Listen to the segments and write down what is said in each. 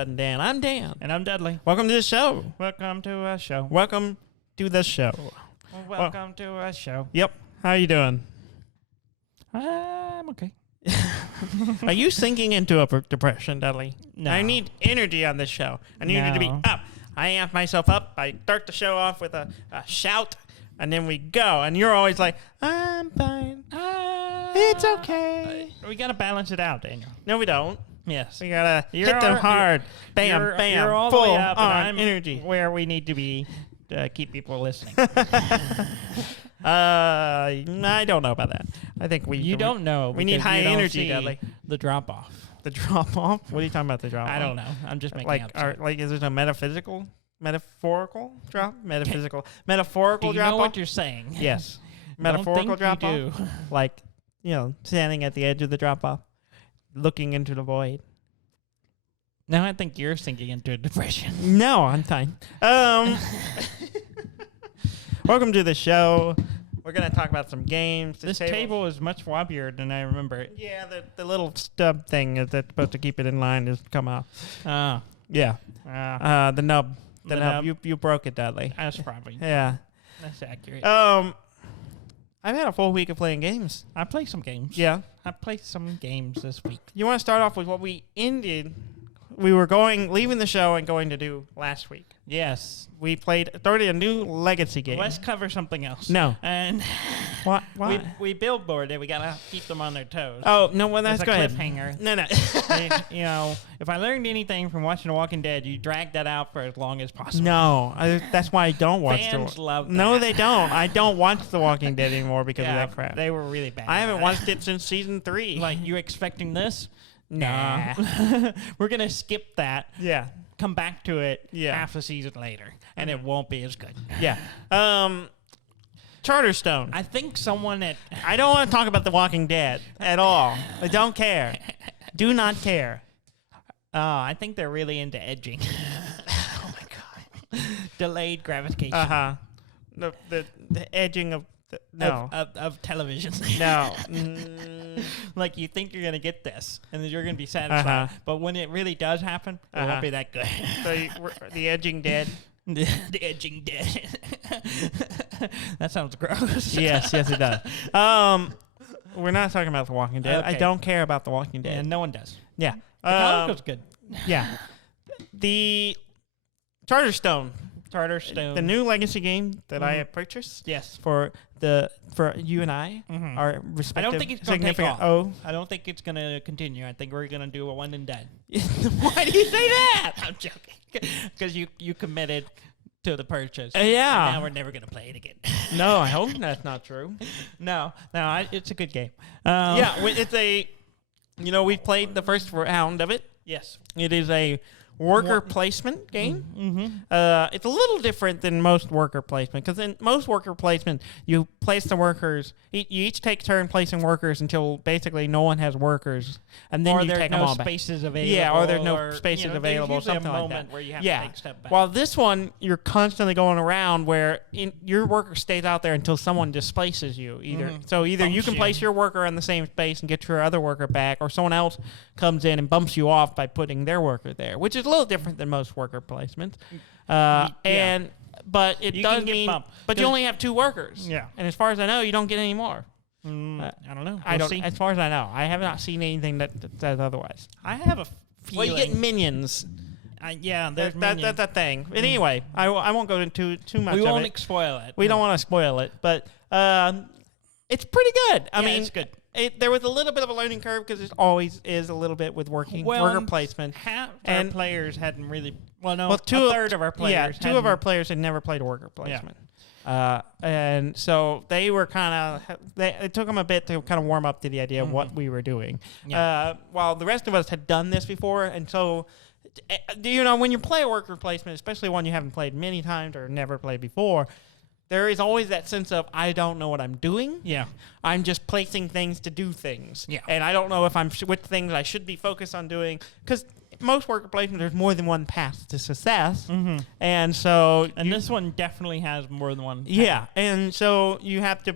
Dud and Dan. I'm Dan. And I'm Dudley. Welcome to the show. Welcome to our show. Welcome to the show. Welcome to our show. Yep. How are you doing? I'm okay. Are you sinking into a depression, Dudley? No. I need energy on this show. I need you to be No. up. I amp myself up. I start the show off with a shout, and then we go. And you're always like, I'm fine. It's okay. We got to balance it out, Daniel. No, we don't. Yes. We gotta You're hit them all- hard. Bam, you're, bam. You're all full the way up, on and I'm energy. where we need to be to keep people listening. I don't know about that. I think You don't know. We need because high you don't energy, see Dudley. The drop off. The drop off. What are you talking about? The drop off? I don't know. I'm just making Like, up. stuff. is there a metaphorical drop? Metaphorical Do you drop know off? what you're saying? Yes. Don't Metaphorical think drop you off. do. Like, standing at the edge of the drop off, looking into the void. No, I think you're sinking into a depression. No, I'm fine. Welcome to the show. We're gonna talk about some games. This table is much wobbier than I remember it. Yeah, the little stub thing that's supposed to keep it in line has come off. Oh. Yeah. The nub. The nub. nub. You broke it, Dudley. That's probably Yeah. that's accurate. I've had a full week of playing games. I played some games. Yeah. I played some games this week. You want to start off with what we ended? We were leaving the show and going to do last week. Yes. We started a new legacy game. Let's cover something else. No. And What? Why? we billboarded. We gotta keep them on their toes. Oh no! Well, that's It's a good. cliffhanger. No. If I learned anything from watching The Walking Dead, you drag that out for as long as possible. No, that's why I don't watch Fans love that. No, they don't. I don't watch The Walking Dead anymore because of Yeah, that crap. they were really bad. I haven't watched it since season 3. Like, you expecting this? Nah. We're gonna skip that. Yeah. Come back to it Yeah. half a season later, and it won't be as good. Yeah. Charterstone. I think someone at I don't want to talk about The Walking Dead at all. I don't care. Do not care. I think they're really into edging. Oh my god. Delayed gratification. The edging of no. Of television. No. Like, you think you're gonna get this, and then you're gonna be satisfied. Uh-huh. But when it really does happen, it Uh-huh. won't be that good. The edging dead. the edging dead. That sounds gross. Yes, it does. We're not talking about The Walking Dead. I Okay. don't care about The Walking Dead. And no one does. Yeah. The comic was good. Yeah. The Charterstone, Charterstone. the new legacy game that I have purchased Yes. for you and I, Mhm. our respective I don't think it's gonna take significant. off. Oh, I don't think it's gonna continue. I think we're gonna do a one and done. why do you say that? I'm joking. Because you committed to the purchase. Yeah. And now we're never gonna play it again. No, I hope that's not true. No, it's a good game. Yeah, it's a. We played the first round of it. Yes. It is a worker placement game. Mm-hmm. It's a little different than most worker placement because in most worker placement, you place the workers. You each take turn placing workers until basically no one has workers, and then Or you there's take them no all back. spaces available. Yeah, or there's no spaces there's available, usually something a like moment that. where you have Yeah. to take a step back. While this one, you're constantly going around where your worker stays out there until someone displaces you. Either you Bumps can you. place your worker in the same space and get your other worker back, or someone else comes in and bumps you off by putting their worker there, which is a little different than most worker placements. But it You does can get mean, bumped. but you only have 2 workers. Yeah. And as far as I know, you don't get any more. I don't know. I We'll don't. see. As far as I know, I have not seen anything that says otherwise. I have a Well, feeling. you get minions. There's minions. That's a thing. But anyway, I won't go into too much We of won't it. spoil it. We don't want to spoil it, but it's pretty good. I Yeah, mean, it's good. There was a little bit of a learning curve because it always is a little bit with worker placement. Half And- our players hadn't really. Well, no, Well, a third of our players. Yeah, 2 of our players had never played worker placement. And so they were kind of, it took them a bit to kind of warm up to the idea of what we were doing. Yeah. While the rest of us had done this before. And so, when you play a worker placement, especially one you haven't played many times or never played before, there is always that sense of, I don't know what I'm doing. Yeah. I'm just placing things to do things. Yeah. And I don't know if which things I should be focused on doing. Because most worker placements, there's more than one path to success, and so this one definitely has more than one. Yeah, and so you have to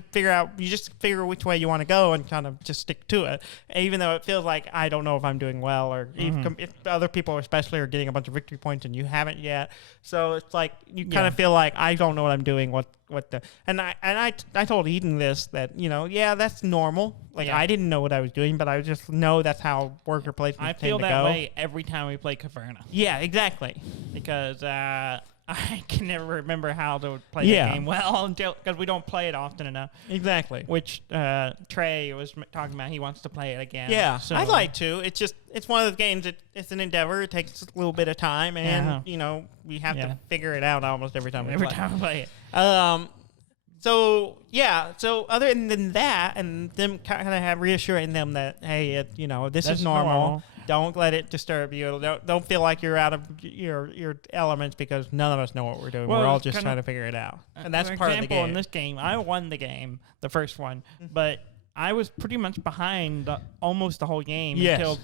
just figure which way you want to go and kind of just stick to it, even though it feels like I don't know if I'm doing well, or if other people especially are getting a bunch of victory points and you haven't yet. So it's like you kind of feel like I don't know what I'm doing. I told Eden this, that that's normal. Like I didn't know what I was doing, but I just know that's how worker placements I tend feel to that go. way every time we play Caverna. Yeah, exactly. Because I can never remember how to play the game well because we don't play it often enough. Exactly. Which Trey was talking about. He wants to play it again. Yeah, so. I'd like to. It's one of those games that it's an endeavor. It takes a little bit of time, and we have to figure it out almost every time we play it. So other than that, and them kind of have reassuring them that hey, this is normal. Don't let it disturb you. Don't feel like you're out of your elements because none of us know what we're doing. We're all just trying to figure it out, and that's part of the game. In this game, I won the game, the first one, but I was pretty much behind almost the whole game until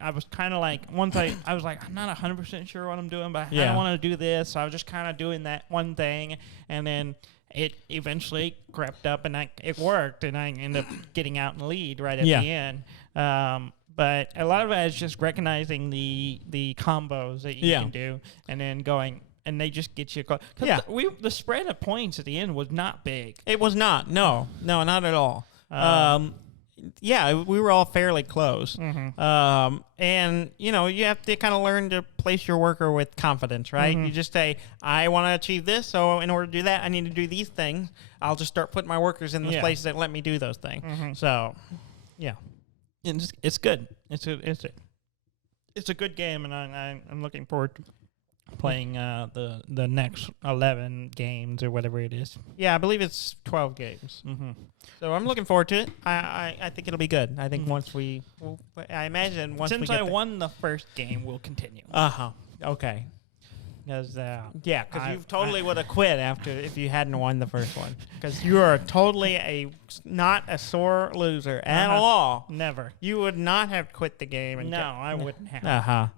I was kind of like, once I was like, I'm not 100% sure what I'm doing, but I don't want to do this. So I was just kind of doing that one thing, and then it eventually crept up, and it worked, and I ended up getting out in the lead right at the end. But a lot of it is just recognizing the combos that you can do, and then going, and they just get you. The spread of points at the end was not big. It was not. No, not at all. We were all fairly close. And you have to kind of learn to place your worker with confidence, right? You just say, I want to achieve this, so in order to do that, I need to do these things. I'll just start putting my workers in the places that let me do those things. So, yeah. It's good. It's a good game, and I'm looking forward to playing the next 11 games or whatever it is. Yeah, I believe it's 12 games. So I'm looking forward to it. I think it'll be good. I think I imagine once since I won the first game, we'll continue. Okay. Because you totally would have quit if you hadn't won the first one. Because you are totally not a sore loser at all. Never. You would not have quit the game. No, I wouldn't have.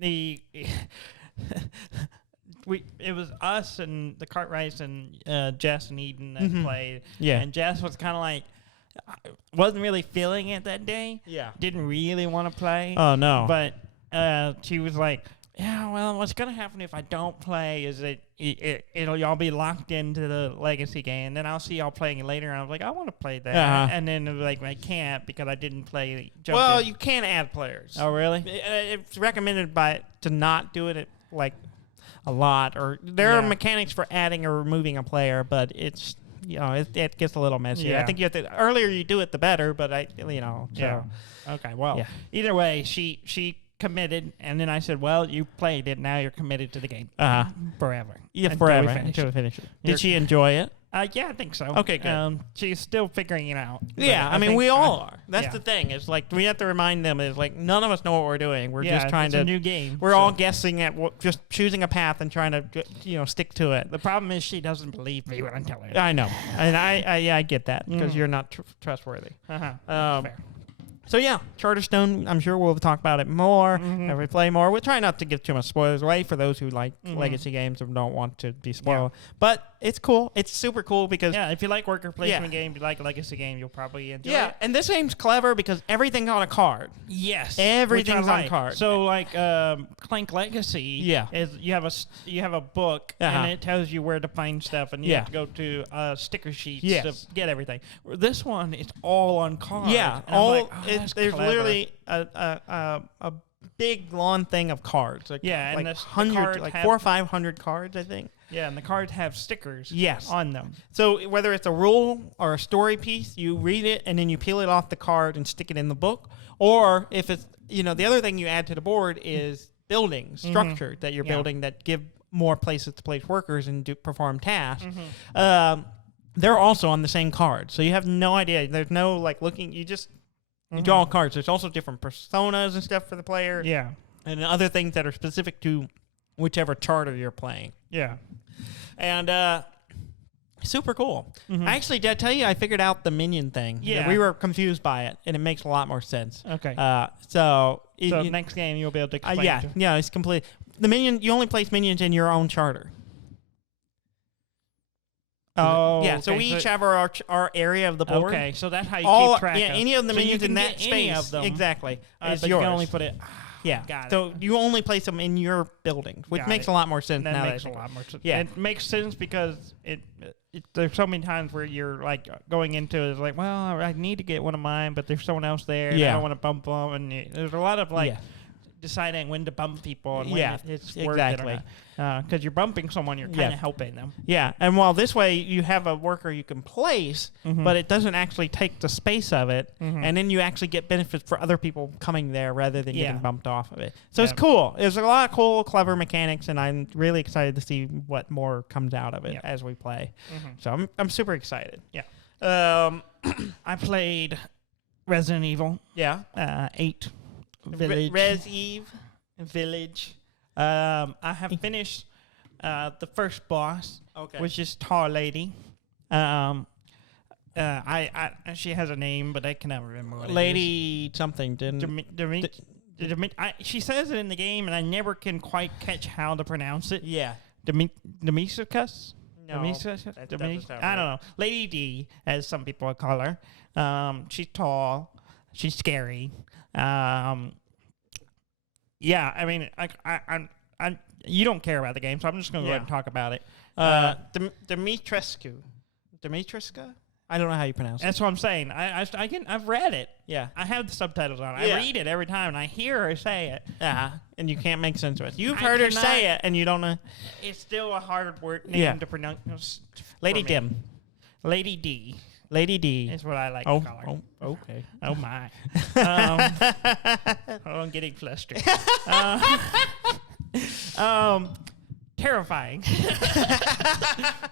It was us and the Cartwrights and Jess and Eden that played. Yeah. And Jess was kind of like, wasn't really feeling it that day. Yeah. Didn't really want to play. Oh, no. But she was like, yeah, well, what's going to happen if I don't play is that y'all be locked into the legacy game. Then I'll see y'all playing it later. And I was like, I want to play that. And then it was like, I can't because I didn't play. You can add players. Oh, really? It's recommended to not do it a lot. Or there are mechanics for adding or removing a player, but it's... it gets a little messy. I think the earlier you do it, the better. But Okay. Well, either way, she committed, and then I said, "Well, you played it. Now you're committed to the game forever." Yeah, forever until we finish it. Did she enjoy it? Yeah, I think so. Okay, good. She's still figuring it out. Yeah, I mean, we all are. That's the thing. It's like we have to remind them. It's like none of us know what we're doing. We're just trying to. It's a new game. We're all guessing at just choosing a path and trying to stick to it. The problem is she doesn't believe me when I'm telling her. I know, and I get that because you're not trustworthy. Fair. So yeah, Charterstone, I'm sure we'll talk about it more as we play more. We'll try not to give too much spoilers away for those who like legacy games and don't want to be spoiled. Yeah. But it's cool. It's super cool because... Yeah, if you like worker placement game, you like a legacy game, you'll probably enjoy it. Yeah, and this game's clever because everything's on a card. Yes. Everything's on a card. So like Clank Legacy, is you have a book and it tells you where to find stuff and you have to go to sticker sheets to get everything. This one, it's all on cards. Yeah, there's literally a big long thing of cards. Like 400 or 500 cards, I think. Yeah, and the cards have stickers on them. So whether it's a rule or a story piece, you read it and then you peel it off the card and stick it in the book. Or if it's, the other thing you add to the board is buildings, structure that you're building that give more places to place workers and perform tasks. They're also on the same card. So you have no idea. There's no looking, you just... You draw cards. There's also different personas and stuff for the player. Yeah. And other things that are specific to whichever charter you're playing. Yeah. And Super cool. Actually, did I tell you I figured out the minion thing? Yeah. We were confused by it, and it makes a lot more sense. Okay. So next game you'll be able to explain. Yeah, it's complete. The minion, you only place minions in your own charter. Oh, yeah. So we each have our area of the board. Okay, so that's how you keep track. Yeah, any of the minions in that space. Any of them, exactly. But yours. you can only put it. Yeah. Got it. So you only place them in your building, which makes a lot more sense. That makes a lot more sense. Yeah. It makes sense because there's so many times where you're like going into it, it's like, well, I need to get one of mine, but there's someone else there. And I don't want to bump them, and there's a lot of like deciding when to bump people and when it's worth it or not. Because you're bumping someone, you're kind of helping them. Yeah, and while this way you have a worker you can place, but it doesn't actually take the space of it, and then you actually get benefits for other people coming there rather than getting bumped off of it. So it's cool. There's a lot of cool, clever mechanics, and I'm really excited to see what more comes out of it as we play. So I'm super excited. Yeah. I played Resident Evil. Yeah. 8. Village. Res Eve Village. I have finished the first boss, which is Tall Lady. She has a name, but I cannot remember what Lady it is. something. She says it in the game, and I never can quite catch how to pronounce it. Yeah. Demisicus? No. I don't know. Lady D, as some people would call her. She's tall. She's scary. Yeah, I mean, you don't care about the game, so I'm just going to go ahead and talk about it. Dimitrescu. Dimitrescu? I don't know how you pronounce it. That's what I'm saying. I've read it. Yeah. I have the subtitles on. I read it every time, and I hear her say it. And you can't make sense of it. You've heard her say it, and you don't know. It's still a hard word name to pronounce. Lady Dim. Lady D. Lady D. Is what I like to call her. Okay. Oh, my. I'm getting flustered. Terrifying.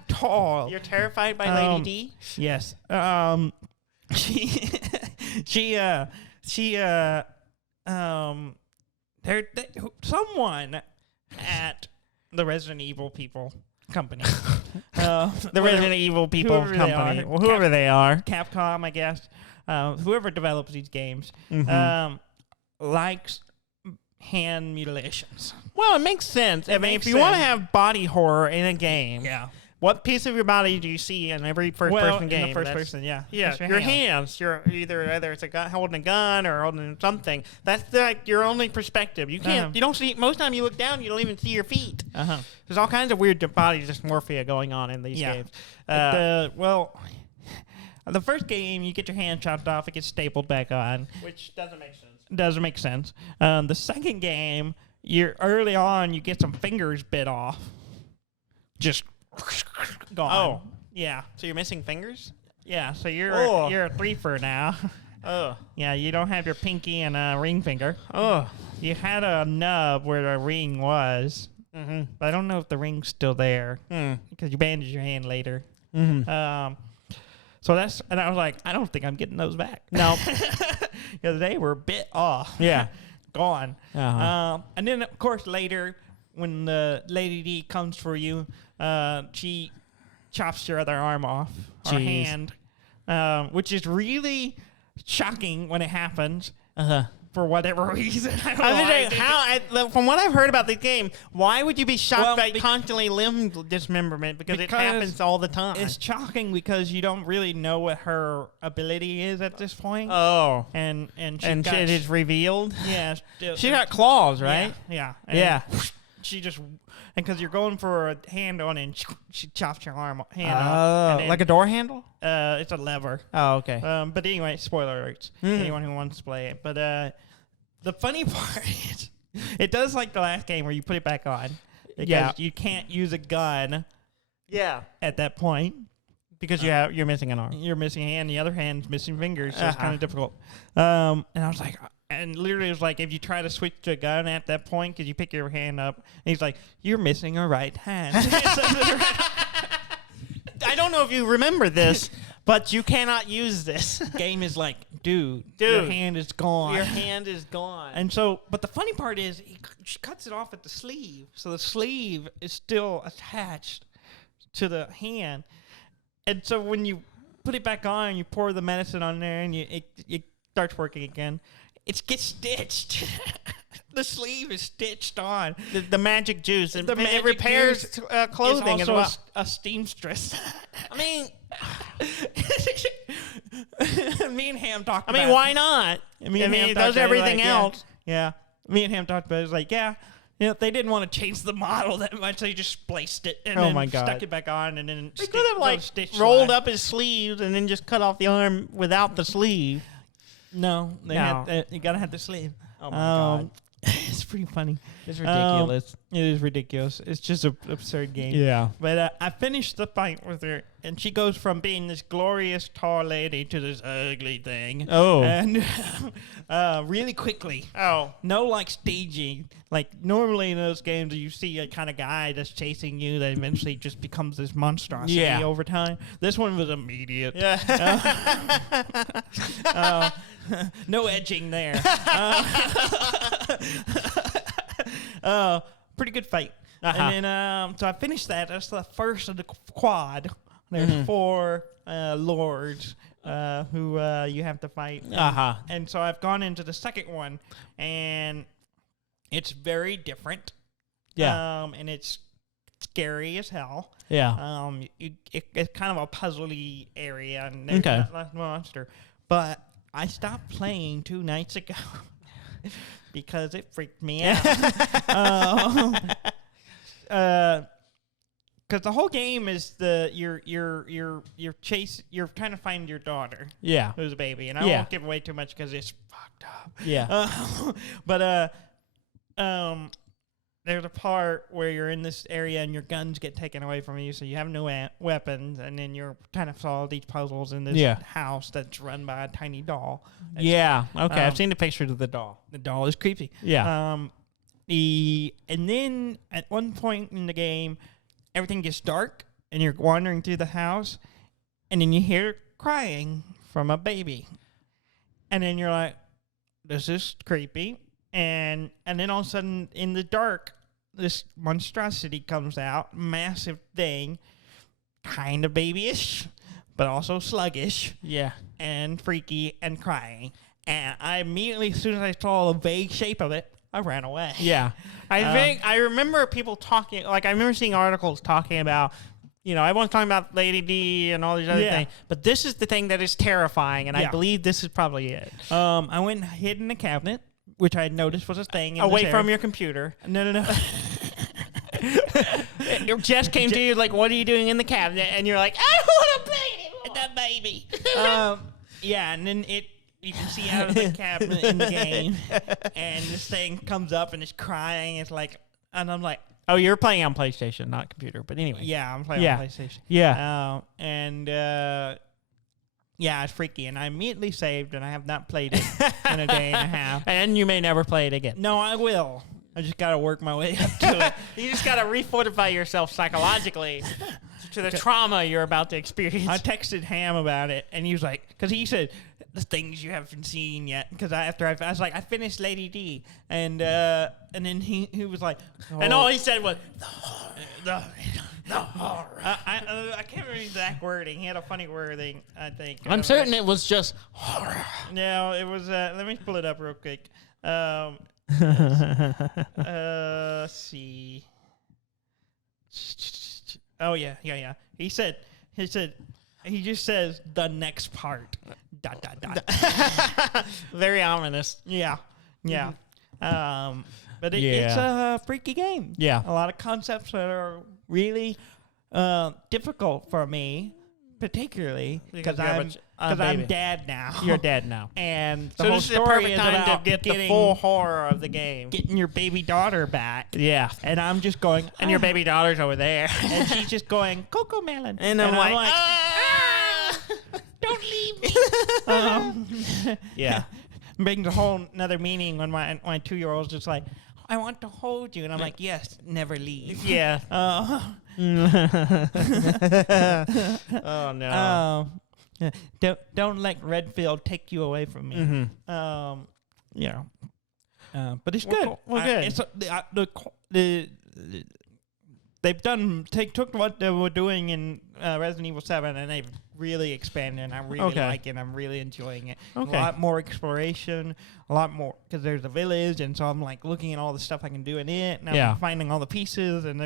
Tall. You're terrified by Lady D? Yes. Someone at the Resident Evil people company. The Resident Evil people company. Whoever they are. Capcom, I guess. Whoever develops these games likes hand mutilations. Well, it makes sense. I mean, if you want to have body horror in a game, what piece of your body do you see in every first-person game? In the first person, yeah, your hands. You're either it's a guy holding a gun or holding something. That's like your only perspective. You can't. You don't see. Most time you look down, you don't even see your feet. There's all kinds of weird body dysmorphia going on in these games. The first game, you get your hand chopped off, it gets stapled back on, which doesn't make sense. Doesn't make sense. The second game, early on, you get some fingers bit off. Just gone. Oh. Yeah. So you're missing fingers? Yeah, so you're a threefer now. Oh. Yeah, you don't have your pinky and a ring finger. Oh. You had a nub where the ring was. But I don't know if the ring's still there. Because you bandage your hand later. So and I was like, I don't think I'm getting those back. No. Because they were bit off. Yeah. Gone. And then, of course, later, when the Lady D comes for you, she chops your other arm off, or hand, which is really shocking when it happens. For whatever reason. From what I've heard about the game, why would you be shocked by constantly limb dismemberment? Because it happens all the time. It's shocking because you don't really know what her ability is at this point. Oh. And it is revealed? Yeah. She got claws, right? Yeah. Yeah. She just... And because you're going for a hand on and she chops your hand off. Like a door handle? It's a lever. Oh, okay. But anyway, spoiler alerts. Anyone who wants to play it. But the funny part is, it does like the last game where you put it back on. Because you can't use a gun. Yeah. At that point. Because you're missing an arm. You're missing a hand. The other hand's missing fingers. So it's kind of difficult. And I was like... And literally, it was like, if you try to switch to a gun at that point, because you pick your hand up, and he's like, you're missing a right hand. I don't know if you remember this, but you cannot use this. Game is like, dude, your hand is gone. Your hand is gone. And so, but the funny part is, she cuts it off at the sleeve. So the sleeve is still attached to the hand. And so when you put it back on, you pour the medicine on there, and it starts working again. It gets stitched. The sleeve is stitched on. The magic juice. It magic repairs clothing as well. Also a seamstress. I mean, me and Ham talked. Why not? It does everything else. Yeah. Me and Ham talked about it. It was like, they didn't want to change the model that much. They just spliced it and then stuck it back on, and then they could have rolled up his sleeves and then just cut off the arm without the sleeve. No, you gotta have the sleeve. Oh my god. It's pretty funny. It's ridiculous. It is ridiculous. It's just an absurd game. Yeah. But I finished the fight with her, and she goes from being this glorious tall lady to this ugly thing. Oh. And really quickly. Oh. No, staging. Normally in those games, you see a kind of guy that's chasing you that eventually just becomes this monstrosity over time. This one was immediate. Yeah. No edging there. Pretty good fight. Uh-huh. And then, so I finished that. That's the first of the quad. There's 4 lords who you have to fight. And so I've gone into the second one, and it's very different. Yeah. And it's scary as hell. Yeah. It's kind of a puzzly area, and there's not a monster. But I stopped playing 2 nights ago because it freaked me out. Because the whole game is you're trying to find your daughter. Yeah. Who's a baby, and I won't give away too much because it's fucked up. Yeah. But there's a part where you're in this area and your guns get taken away from you, so you have no weapons, and then you're trying to solve these puzzles in this house that's run by a tiny doll. Okay, I've seen the pictures of the doll. The doll is creepy. Yeah. And then at one point in the game, everything gets dark, and you're wandering through the house, and then you hear crying from a baby. And then you're like, this is creepy. And then all of a sudden, in the dark, this monstrosity comes out, massive thing, kind of babyish, but also sluggish. Yeah. And freaky and crying. And I immediately, as soon as I saw the vague shape of it, I ran away. Yeah. I remember people talking, I remember seeing articles talking about, everyone's talking about Lady D and all these other things, but this is the thing that is terrifying, and I believe this is probably it. I went and hid in the cabinet, which I had noticed was a thing. Away from your computer. No. Jess came to you like, what are you doing in the cabinet? And you're like, I don't want to play anymore. That baby. And then you can see out of the cabinet in the game, and this thing comes up and it's crying. And I'm like, oh, you're playing on PlayStation, not computer. But anyway. Yeah, I'm playing on PlayStation. Yeah. It's freaky, and I immediately saved, and I have not played it in a day and a half. And you may never play it again. No, I will. I just got to work my way up to it. You just got to refortify yourself psychologically to the trauma you're about to experience. I texted Ham about it, and he was like, because he said, the things you haven't seen yet. Because I was like, I finished Lady D, and then he was like, and all he said was, the horror. I can't remember the exact wording. He had a funny wording, I think. I'm certain it was just horror. No, it was. Let me pull it up real quick. Let's see. Oh yeah. He just says the next part. ... Very ominous. Yeah. But it's a freaky game. Yeah. A lot of concepts that are really difficult for me, particularly because I'm dad now. You're dad now. And the so whole this is the story perfect is time about to get the full horror of the game. Getting your baby daughter back. Yeah. And I'm just going, and your baby daughter's over there. And she's just going, Coco Melon. And I'm like, don't leave me. Yeah. Brings a whole another meaning when my 2-year-old's just like, I want to hold you. And I'm like, yes, never leave. Yeah. Oh, no. Don't let Redfield take you away from me. Mm-hmm. But it's good. Well, good. It's they've took what they were doing in Resident Evil 7 and they've really expanded, and I really like it. I'm really enjoying it. Okay. A lot more exploration, a lot more, because there's a village, and so I'm like looking at all the stuff I can do in it, and I'm finding all the pieces, and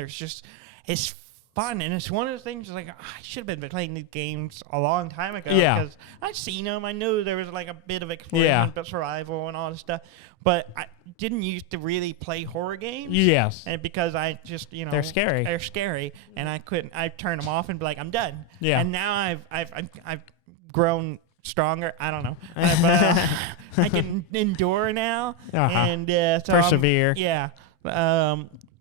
it's fun, and it's one of the things like I should have been playing these games a long time ago because I've seen them. I knew there was like a bit of exploration, but survival and all this stuff, but I didn't used to really play horror games. Yes, and because I just they're scary, and I couldn't. I turn them off and be like, I'm done. Yeah, and now I've grown stronger. I don't know. I can endure now and so persevere.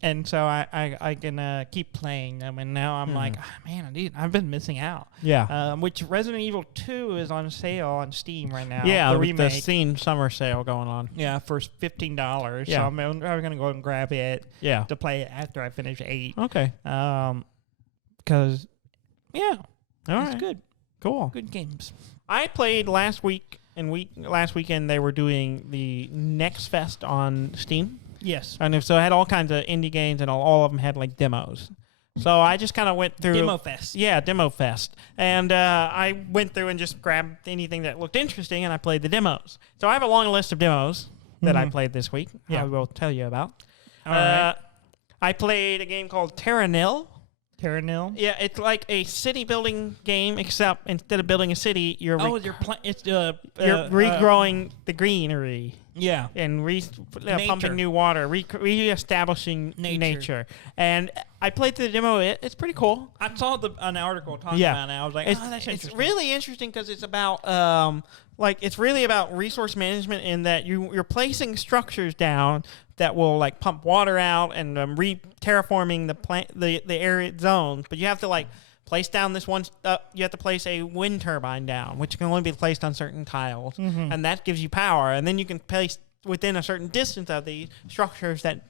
And so I can keep playing them, and now I'm like, man, I've been missing out. Yeah. Which Resident Evil 2 is on sale on Steam right now. Yeah, the with remake. the Steam summer sale going on. Yeah, for $15. Yeah. So I'm going to go and grab it to play it after I finish 8. Okay. Because, it's good. Cool. Good games. I played last weekend they were doing the Next Fest on Steam. Yes. And so I had all kinds of indie games, and all of them had like demos. So I just kind of went through Demo Fest. Yeah, Demo Fest, and I went through and just grabbed anything that looked interesting, and I played the demos. So I have a long list of demos that I played this week. I will tell you about. All right. I played a game called Terra Nil. Terra Nil? Yeah, it's like a city building game, except instead of building a city, you're regrowing the greenery. Yeah. And pumping new water, reestablishing nature. And I played the demo. It's pretty cool. I saw an article talking about it. I was like, that's interesting. It's really interesting because it's about it's really about resource management in that you're placing structures down that will like pump water out and terraforming the arid zones. But you have to place down this one. You have to place a wind turbine down, which can only be placed on certain tiles, and that gives you power. And then you can place within a certain distance of the structures that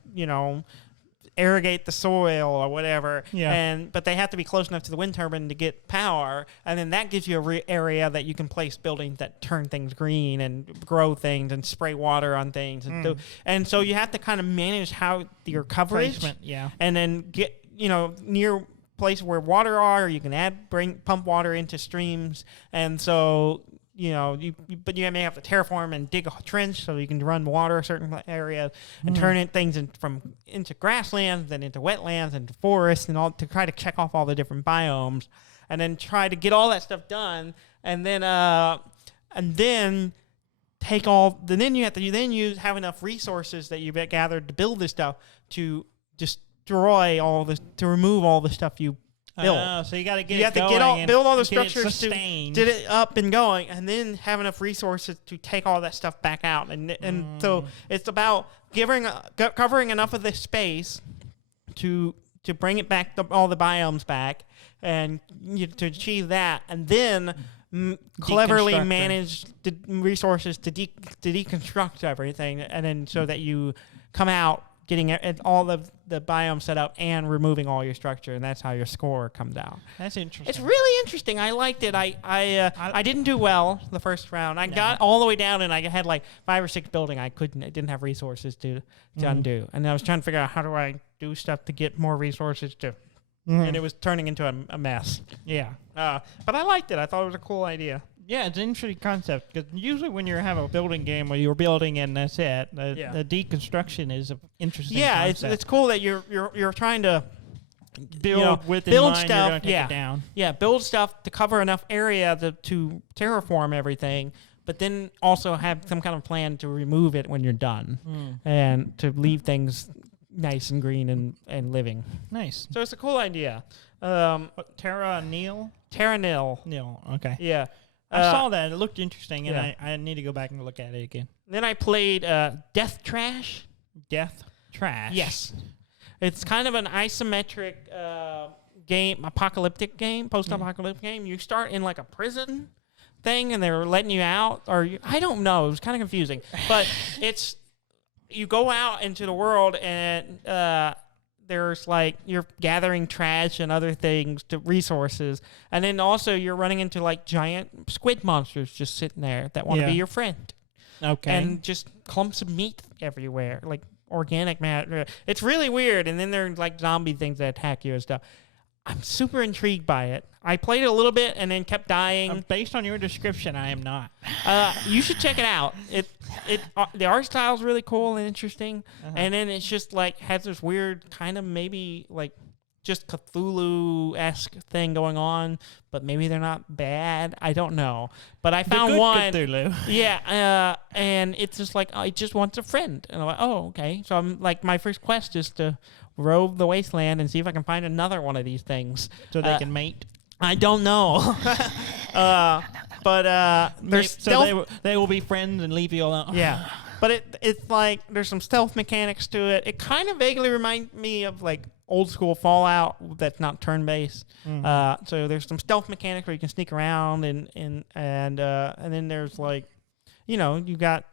irrigate the soil or whatever. Yeah. But they have to be close enough to the wind turbine to get power, and then that gives you a area that you can place buildings that turn things green and grow things and spray water on things. And so you have to kind of manage how your coverage, and then get near places where water are, or you can pump water into streams, and so but you may have to terraform and dig a trench so you can run water a certain area and turn things into grasslands, then into wetlands, into forests, and all to try to check off all the different biomes, and then try to get all that stuff done, and then take all. Then you have to have enough resources that you've gathered to build this stuff to destroy all this, to remove all the stuff you build. So you got to get. You have to build all the structures to get it up and going, and then have enough resources to take all that stuff back out. And so it's about covering enough of this space to bring it back, all the biomes back, and to achieve that, and then cleverly manage the resources to deconstruct everything, and then so that you come out getting all of the biome set up and removing all your structure, and that's how your score comes out. That's interesting. It's really interesting. I liked it. I didn't do well the first round. I got all the way down, and I had like 5 or 6 building I didn't have resources to undo, and I was trying to figure out how do I do stuff to get more resources to, and it was turning into a mess. Yeah. But I liked it. I thought it was a cool idea. Yeah, it's an interesting concept, because usually when you have a building game where you're building and that's it, the deconstruction is an interesting concept. Yeah, it's cool that you're trying to build stuff. You're going to take it down. Yeah, build stuff to cover enough area to terraform everything, but then also have some kind of plan to remove it when you're done, and to leave things nice and green and living. Nice. So it's a cool idea. Terra Nil? Terra Nil. Nil, okay. Yeah. I saw that. It looked interesting, and I need to go back and look at it again. Then I played Death Trash. Death Trash? Yes. It's kind of an isometric game, post-apocalyptic game. You start in like a prison thing, and they're letting you out, I don't know. It was kind of confusing. But you go out into the world, and there's you're gathering trash and other things to resources, and then also you're running into giant squid monsters just sitting there that want to be your friend. Okay. And just clumps of meat everywhere, organic matter. It's really weird. And then there's like zombie things that attack you and stuff. I'm super intrigued by it. I played it a little bit and then kept dying. Based on your description, I am not. You should check it out. The art style is really cool and interesting, and then it's just like has this weird kind of maybe like just Cthulhu-esque thing going on, but maybe they're not bad. I don't know. But I found one. Cthulhu. Yeah, and it's just like it just wants a friend, and I'm like, oh, okay. So I'm like, my first quest is to rove the wasteland and see if I can find another one of these things so they can mate. I don't know. But there's so they will be friends and leave you alone. Yeah. But it's like there's some stealth mechanics to it. It kind of vaguely reminds me of like old school Fallout that's not turn based. So there's some stealth mechanics where you can sneak around and then there's like, you know, you got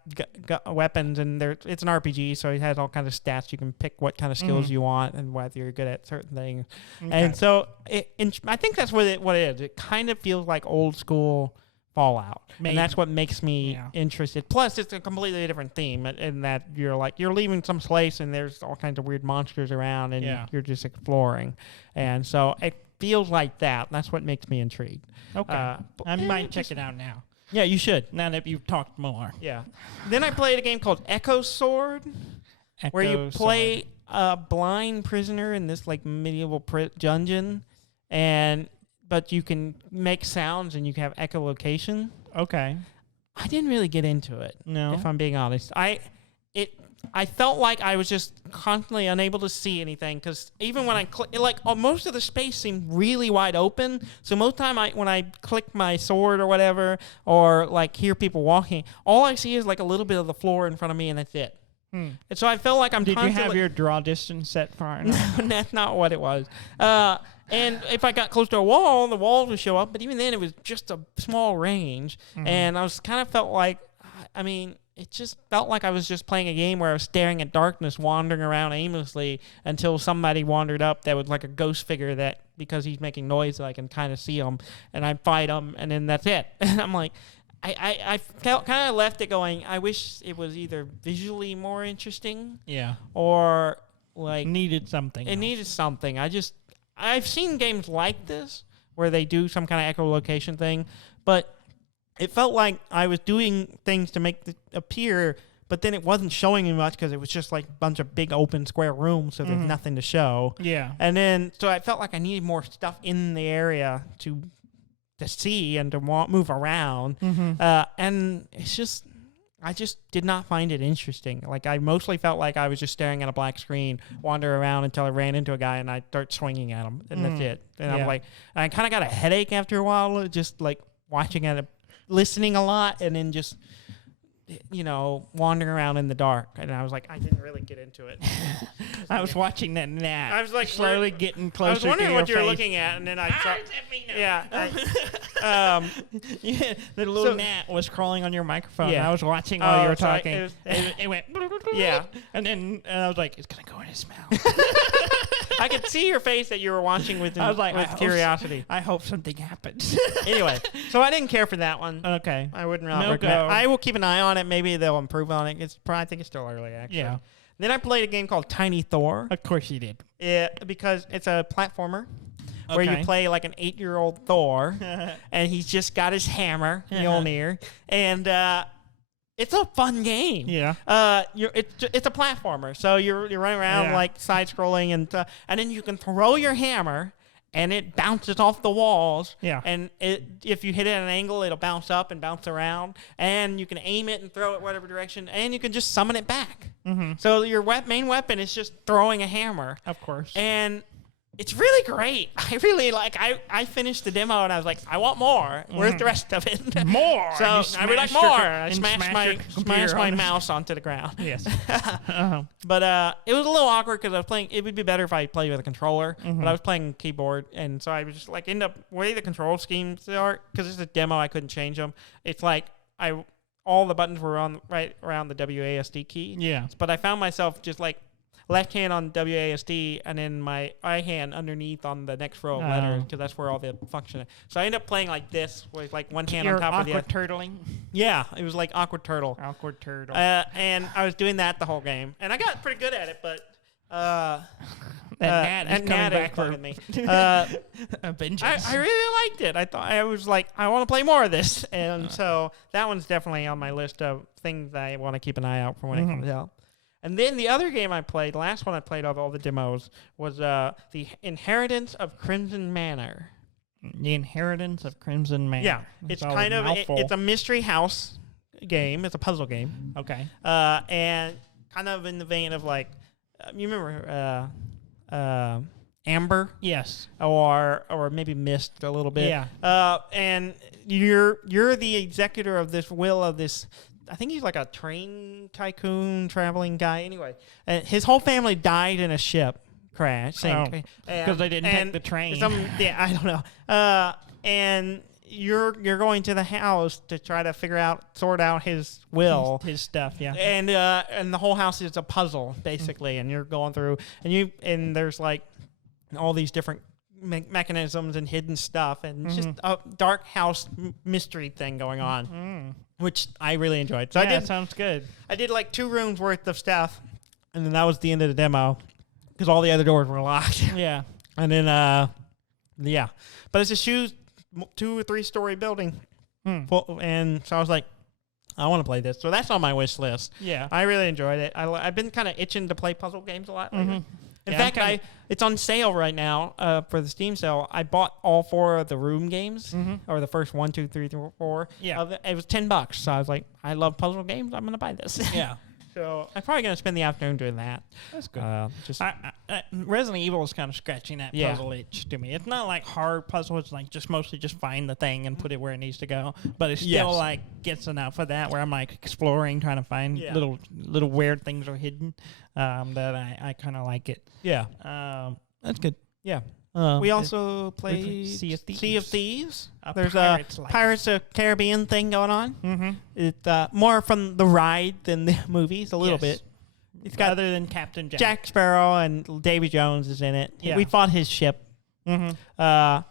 weapons and it's an RPG, so it has all kinds of stats. You can pick what kind of skills you want and whether you're good at certain things. Okay. And so I think that's what it is. It kind of feels like old school Fallout. Maybe. And that's what makes me interested. Plus, it's a completely different theme in that you're leaving some place and there's all kinds of weird monsters around and you're just exploring. And so it feels like that. That's what makes me intrigued. Okay. I might check it out now. Yeah, you should. Now that you've talked more. Yeah. Then I played a game called Echo Sword, where you play a blind prisoner in this like medieval dungeon, but you can make sounds and you can have echolocation. Okay. I didn't really get into it. No. If I'm being honest. I felt like I was just constantly unable to see anything because even when I most of the space seemed really wide open. So most time when I click my sword or whatever, or like hear people walking, all I see is like a little bit of the floor in front of me, and that's it. And so I felt like Did you have your draw distance set far enough? No, that's not what it was. And if I got close to a wall, the walls would show up. But even then, it was just a small range, and I was kind of felt like, I mean. It just felt like I was just playing a game where I was staring at darkness, wandering around aimlessly until somebody wandered up that was like a ghost figure that, because he's making noise, I can kind of see him, and I fight him, and then that's it. And I'm like, I felt kind of left it going, I wish it was either visually more interesting, or like... Needed something. It needed something. I've seen games like this where they do some kind of echolocation thing, but... It felt like I was doing things to make it appear, but then it wasn't showing me much because it was just like a bunch of big open square rooms, so there's nothing to show. Yeah. And then, so I felt like I needed more stuff in the area to see and to move around. And it's just, I just did not find it interesting. Like, I mostly felt like I was just staring at a black screen, wander around until I ran into a guy and I start swinging at him, and that's it. And I'm like, I kind of got a headache after a while, just like watching at it. Listening a lot and then just, you know, wandering around in the dark. And I was like, I didn't really get into it. I was watching that gnat. I was like slowly getting closer. I was wondering to your what you were face. looking at, and then I saw. The little gnat was crawling on your microphone. Yeah. I was watching while you were talking. It went. Yeah. And then I was like, it's gonna go in his mouth. I could see your face that you were watching with curiosity. I hope something happens. Anyway, so I didn't care for that one. Okay. I wouldn't recommend it. I will keep an eye on it. Maybe they'll improve on it. I think it's still early, actually. Yeah. Then I played a game called Tiny Thor. Of course you did. Yeah, because it's a platformer where you play like an 8-year-old Thor, and he's just got his hammer, Mjolnir, and it's a fun game. Yeah. It's a platformer, so you're running around like side scrolling, and then you can throw your hammer, and it bounces off the walls. Yeah. And if you hit it at an angle, it'll bounce up and bounce around, and you can aim it and throw it whatever direction, and you can just summon it back. So your main weapon is just throwing a hammer. Of course. And it's really great. I really I finished the demo and I was like, I want more. Where's the rest of it? More. So I would like more. I smashed my mouse onto the ground. Yes. But it was a little awkward because I was playing. It would be better if I played with a controller, but I was playing keyboard, and so I was just like, end up way the control schemes are, because it's a demo. I couldn't change them. It's like all the buttons were on right around the WASD key. Yeah. But I found myself just like left hand on WASD, and then my right hand underneath on the next row of letters, because that's where all the function is. So I ended up playing like this, with like one hand on top of the other. Awkward turtling? Yeah, it was like Awkward Turtle. Awkward turtle. And I was doing that the whole game. And I got pretty good at it, but... That Nat is coming back for me. a vengeance. I really liked it. I was like, I want to play more of this. And so that one's definitely on my list of things I want to keep an eye out for when it comes out. And then the other game I played, the last one I played of all the demos, was the Inheritance of Crimson Manor. The Inheritance of Crimson Manor. Yeah, it's kind of it's a mystery house game. It's a puzzle game. Okay. And kind of in the vein of like, you remember Amber? Yes. Or maybe Mist a little bit. Yeah. And you're the executor of this will of this. I think he's like a train tycoon traveling guy. Anyway, his whole family died in a ship crash. Because they didn't take the train. I don't know. And you're going to the house to try to sort out his will, his stuff. Yeah. And the whole house is a puzzle basically, and you're going through and there's like all these different mechanisms and hidden stuff, and it's just a dark house mystery thing going on, which I really enjoyed. So that sounds good. I did like 2 rooms worth of stuff, and then that was the end of the demo because all the other doors were locked. Yeah. And then but it's a 2 or 3 story building, and so I was like, I want to play this. So that's on my wish list. Yeah, I really enjoyed it. I've been kind of itching to play puzzle games a lot lately. In fact, it's on sale right now for the Steam sale. I bought all 4 of the room games, or the first 1, 2, 3, 4. Yeah, it was $10. So I was like, I love puzzle games. I'm gonna buy this. Yeah. So I'm probably gonna spend the afternoon doing that. That's good. Resident Evil is kind of scratching that puzzle itch to me. It's not like hard puzzle. It's like mostly just find the thing and put it where it needs to go. But it still like gets enough of that where I'm like exploring, trying to find little weird things are hidden. That I kind of like it. Yeah. That's good. Yeah. We also played Sea of Thieves. Sea of Thieves. There's a Pirates of Caribbean thing going on. It's more from the ride than the movies, a little bit. It's got other than Captain Jack Sparrow and Davy Jones is in it. Yeah. We fought his ship. But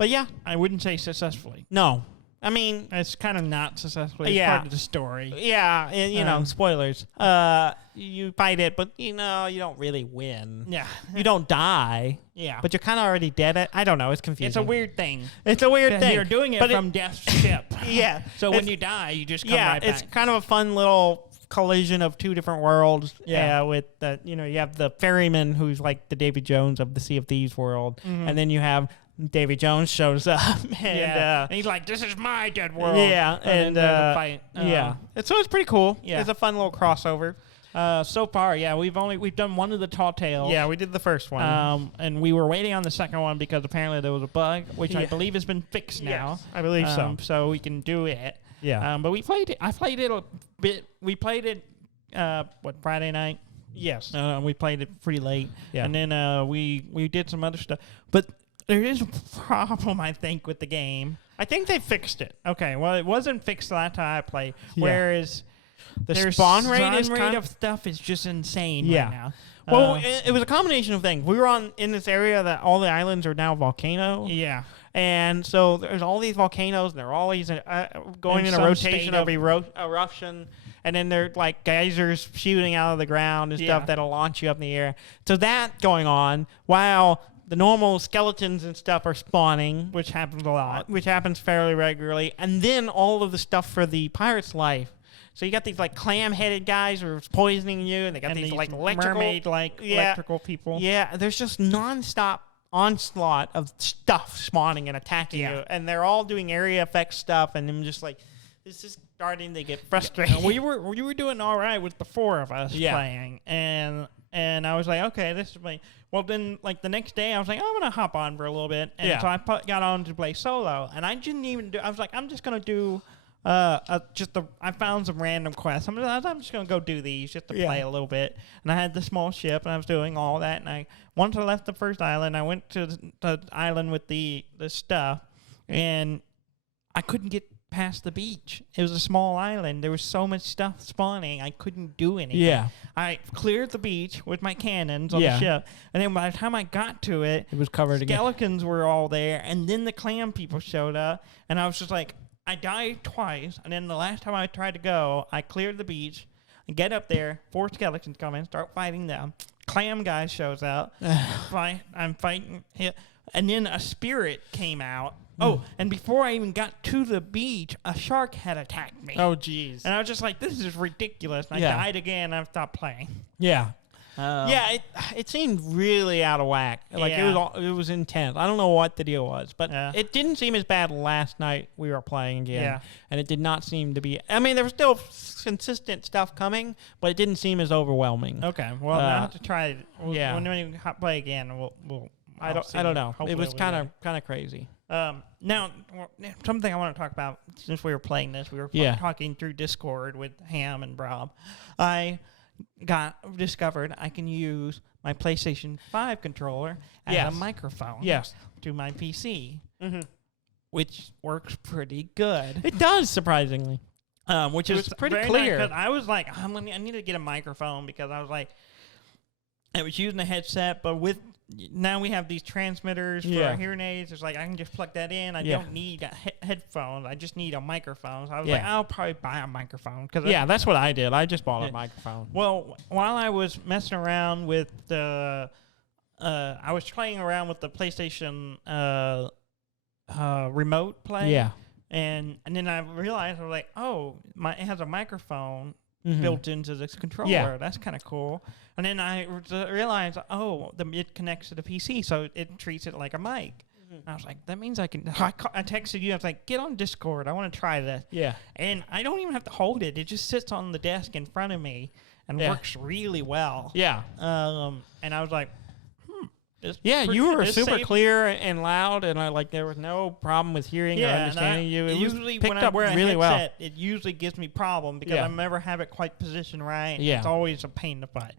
yeah, I wouldn't say successfully. No. I mean, it's kind of not successfully. It's part of the story. Yeah, and, spoilers. You fight it, but you don't really win. Yeah, you don't die. Yeah, but you're kind of already dead. I don't know. It's confusing. It's a weird thing. It's a weird thing. You're doing it from death's ship. Yeah. So when you die, you just come right back. It's kind of a fun little collision of 2 different worlds. Yeah. With the you have the ferryman who's like the Davy Jones of the Sea of Thieves world, and then you have Davy Jones shows up, and he's like, "This is my dead world." Yeah, and the fight. So it's pretty cool. Yeah, it's a fun little crossover. So far, we've done one of the Tall Tales. Yeah, we did the first one. And we were waiting on the second one because apparently there was a bug, which I believe has been fixed now. Yes, I believe so. So we can do it. Yeah. But we played it. I played it a bit. We played it. Friday night? Yes. We played it pretty late. Yeah. And then we did some other stuff, but there is a problem, I think, with the game. I think they fixed it. Okay, well, it wasn't fixed last time I played, whereas the spawn rate of stuff is just insane right now. Well, it was a combination of things. We were in this area that all the islands are now volcano. Yeah. And so there's all these volcanoes, and they're always going in a rotation of eruption. And then they're like geysers shooting out of the ground and stuff that'll launch you up in the air. So that going on while the normal skeletons and stuff are spawning, which happens a lot, which happens fairly regularly, and then all of the stuff for the pirate's life. So you got these like clam-headed guys who are poisoning you, and they got these like electrical people. Yeah, there's just nonstop onslaught of stuff spawning and attacking you, and they're all doing area effect stuff, and I'm just like, this is starting to get frustrating. We were doing all right with the 4 of us playing, and I was like, okay, this is my. Well, then, like, the next day, I was like, I'm going to hop on for a little bit. And so I got on to play solo. And I didn't even do... I was like, I'm just going to do I found some random quests. I'm just going to go do these just to play a little bit. And I had the small ship, and I was doing all that. And once I left the first island, I went to the island with the stuff. And I couldn't get past the beach. It was a small island. There was so much stuff spawning. I couldn't do anything. Yeah. I cleared the beach with my cannons on the ship, and then by the time I got to it, it was covered skeletons were all there, and then the clam people showed up, and I was just like, I died twice, and then the last time I tried to go, I cleared the beach, and get up there, 4 skeletons come in, start fighting them. Clam guy shows up. I'm fighting him. And then a spirit came out. Oh, and before I even got to the beach, a shark had attacked me. Oh, jeez. And I was just like, this is ridiculous. And I died again, and I stopped playing. Yeah. It seemed really out of whack. Like it was intense. I don't know what the deal was, but it didn't seem as bad last night we were playing again. Yeah. And it did not seem to be. I mean, there was still consistent stuff coming, but it didn't seem as overwhelming. Okay. Well, I'll have to try it. When we play again, we'll I don't know. Hopefully it was kind of crazy. Now, something I want to talk about since we were playing this, we were talking through Discord with Ham and Rob. I discovered I can use my PlayStation 5 controller as a microphone to my PC, which works pretty good. It does, surprisingly. Which is pretty clear. Nice, I was like, I need to get a microphone because I was like, I was using a headset, but now we have these transmitters for our hearing aids. It's like I can just plug that in. I don't need headphones. I just need a microphone. So I was like, I'll probably buy a microphone. That's what I did. I just bought a microphone. Well, while I was messing around with I was playing around with the PlayStation remote play. Yeah. And then I realized, I was like, it has a microphone built into this controller. Yeah. That's kind of cool. And then I realized, it connects to the PC, so it treats it like a mic. And I was like, that means I can. I texted you. I was like, get on Discord. I want to try this. Yeah. And I don't even have to hold it. It just sits on the desk in front of me and works really well. Yeah. And I was like, you were super clear and loud, and there was no problem with hearing or understanding you. It usually picked up really well. It usually gives me problem because I never have it quite positioned right. Yeah. It's always a pain to fight.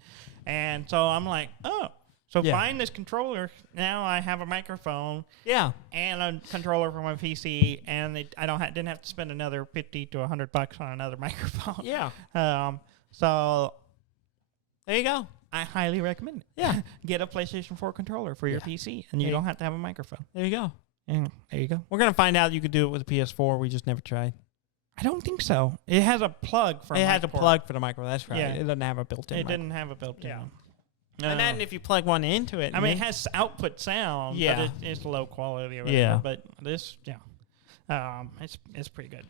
And so I'm like, buying this controller, now I have a microphone and a controller for my PC, and I didn't have to spend another $50 to $100 on another microphone. Yeah. So there you go. I highly recommend it. Yeah. Get a PlayStation 4 controller for your PC, and you don't have to have a microphone. There you go. And there you go. We're going to find out you could do it with a PS4. We just never tried. I don't think so. It has a plug for It has a plug for the microphone. That's right. Yeah. It doesn't have a built-in It didn't have a built-in one. And then if you plug one into it. I mean, it has output sound, but it's low quality or whatever. Yeah. But this, it's pretty good.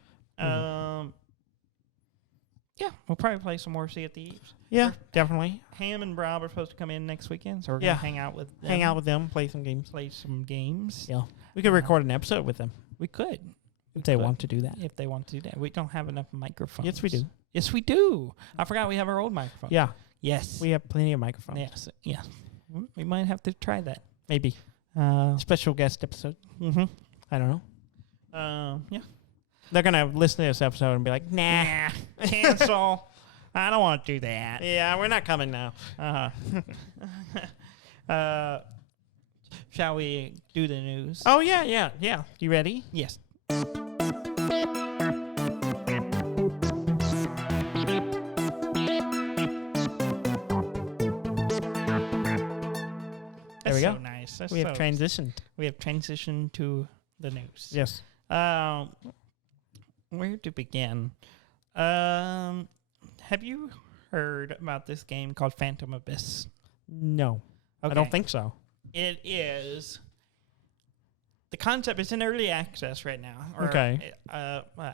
We'll probably play some more Sea of Thieves. Yeah, definitely. Ham and Rob are supposed to come in next weekend, so we're going to hang out with them. Play some games. Yeah. We could record an episode with them. We could. If they want to do that. If they want to do that. We don't have enough microphones. Yes, we do. Yes, we do. I forgot we have our old microphone. Yeah. Yes. We have plenty of microphones. Yes. Yeah. We might have to try that. Maybe. Special guest episode. I don't know. Yeah. They're going to listen to this episode and be like, nah. Cancel. I don't want to do that. Yeah, we're not coming now. Shall we do the news? Oh, yeah. You ready? Yes. There we go. So nice. We have transitioned. We have transitioned to the news. Yes. Where to begin? Have you heard about this game called Phantom Abyss? No. Okay. I don't think so. It is. The concept is in early access right now. Or,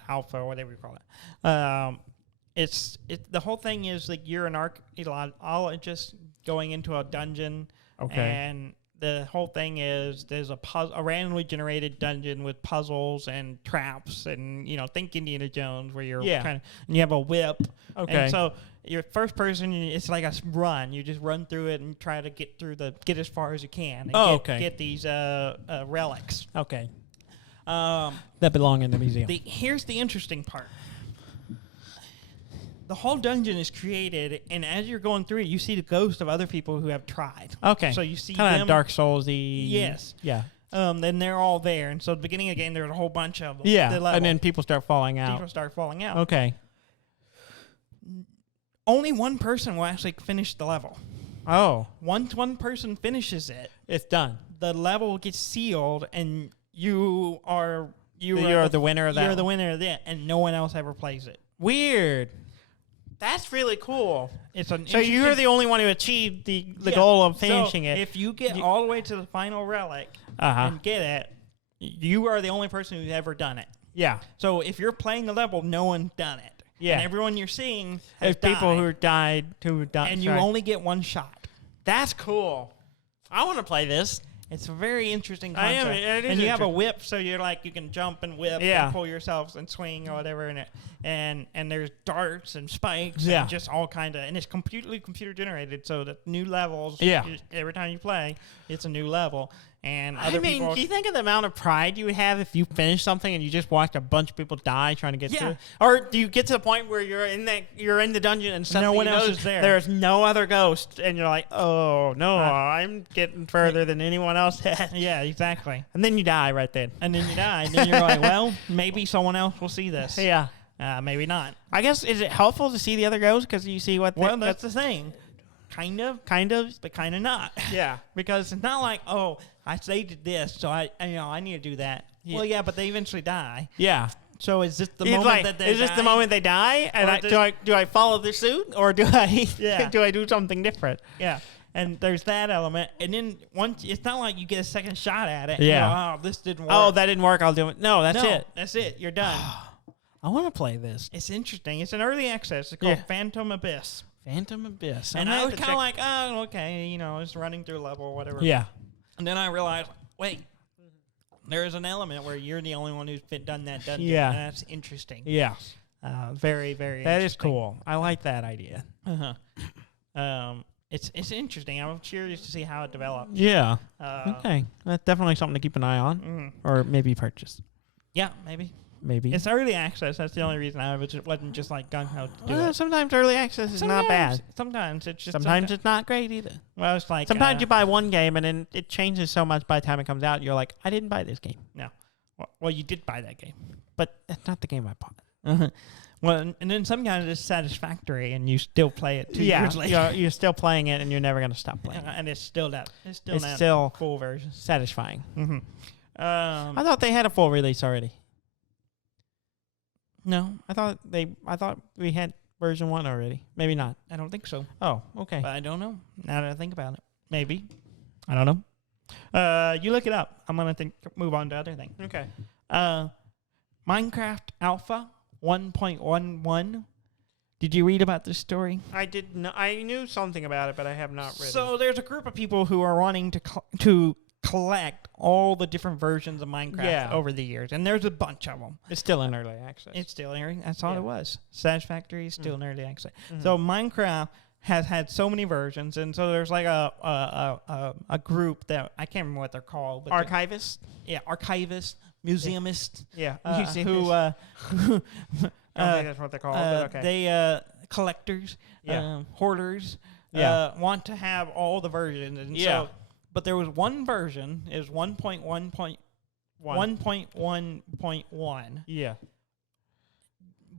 alpha or whatever you call it. The whole thing is like you're an archaeologist going into a dungeon. Okay. And the whole thing is there's a randomly generated dungeon with puzzles and traps and, think Indiana Jones where you're and you have a whip. Okay. And so your first person, it's like a run. You just run through it and try to get as far as you can and get these relics. Okay. That belong in the museum. Here's the interesting part. The whole dungeon is created, and as you're going through it, you see the ghosts of other people who have tried. Okay. So you see kind them. of Dark Souls-y. Yes. Yeah. then they're all there. And so at the beginning of the game, there's a whole bunch of them. Yeah, and then people start falling out. Okay. Only one person will actually finish the level. Oh. Once one person finishes it, it's done. The level gets sealed, and you are the winner of that. You're the winner of that, and no one else ever plays it. Weird. That's really cool. So you're the only one who achieved the goal of finishing it. If you get all the way to the final relic and get it, you are the only person who's ever done it. Yeah. So if you're playing the level, no one's done it. Yeah. And everyone you're seeing has people who died. And you only get one shot. That's cool. I want to play this. It's a very interesting concept. And you have a whip, so you're like, you can jump and whip and pull yourself and swing or whatever. And there's darts and spikes and just all kind of, and it's completely computer generated, so that new levels, every time you play, it's a new level. And other people, do you think of the amount of pride you would have if you finish something and you just watched a bunch of people die trying to get through it? Or do you get to the point where you're in the dungeon and suddenly no one else is there? There's no other ghost, and you're like, oh no, I'm getting further than anyone else has. Yeah, exactly. And then you die right then. And then you die, and then you're like, well, maybe someone else will see this. Yeah. Maybe not. I guess, is it helpful to see the other ghosts because you see what? Well, that's the thing. Kind of, but kind of not. Yeah. Because it's not like, oh, I saved this, so I need to do that. Yeah. Well, yeah, but they eventually die. Yeah. So is this the moment that they die? Is this the moment they die? And do I follow their suit, or do I do I do something different? Yeah. And there's that element, and then once it's not like you get a second shot at it. Yeah. Oh, this didn't work. Oh, that didn't work. I'll do it. No, that's it. That's it. You're done. I want to play this. It's interesting. It's an early access. It's called Phantom Abyss. Phantom Abyss. And I was kind of like, oh, okay, it's running through a level or whatever. Yeah. And then I realized, wait, there is an element where you're the only one who's done that dungeon. Yeah. And that's interesting. Yeah. Very, very That interesting. is cool. I like that idea. It's interesting. I'm curious to see how it develops. Yeah. Okay. That's definitely something to keep an eye on. Or maybe purchase. Yeah, maybe. It's early access. That's the only reason I wasn't just like gung ho to do it. Sometimes early access is not bad. Sometimes it's just. Sometimes it's not great either. Well, it's like sometimes you buy one game and then it changes so much by the time it comes out. You're like, I didn't buy this game. No. Well, you did buy that game, but that's not the game I bought. Well, and then some kind of satisfactory, and you still play it 2 years later. You're still playing it, and you're never going to stop playing. And it's still that. It's still that full version. Satisfying. Mm-hmm. I thought they had a full release already. No, I thought we had version 1 already. Maybe not. I don't think so. Oh, okay. But I don't know. Now that I think about it, maybe. I don't know. You look it up. I'm gonna move on to other things. Okay. Minecraft Alpha 1.11. Did you read about this story? I did. I knew something about it, but I have not read it. So there's a group of people who are wanting to collect all the different versions of Minecraft over the years, and there's a bunch of them. It's still in early access. It's still in early. That's all it was. Satisfactory is still in early access. Mm-hmm. So Minecraft has had so many versions, and so there's like a group that I can't remember what they're called. But archivists. Archivists, museumists. Yeah. Who I don't think that's what they're called. But okay. They collectors, hoarders. Want to have all the versions, and so. But there was one version, is 1.1.1.1. Yeah.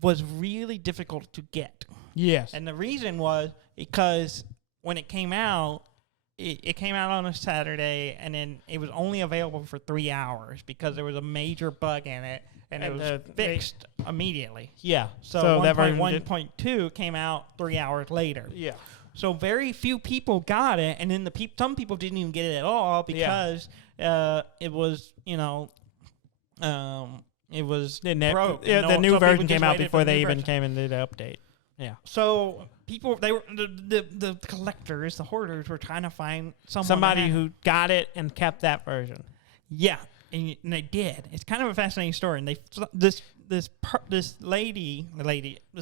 Was really difficult to get. Yes. And the reason was because when it came out, it came out on a Saturday, and then it was only available for 3 hours because there was a major bug in it, and it was fixed immediately. Yeah. So 1.1.2 came out 3 hours later. Yeah. So very few people got it, and then some people didn't even get it at all because it was, it was broke. The new version came out before they even came into the update. Yeah. So people, they were the collectors, the hoarders, were trying to find somebody who got it and kept that version. Yeah, and they did. It's kind of a fascinating story. And this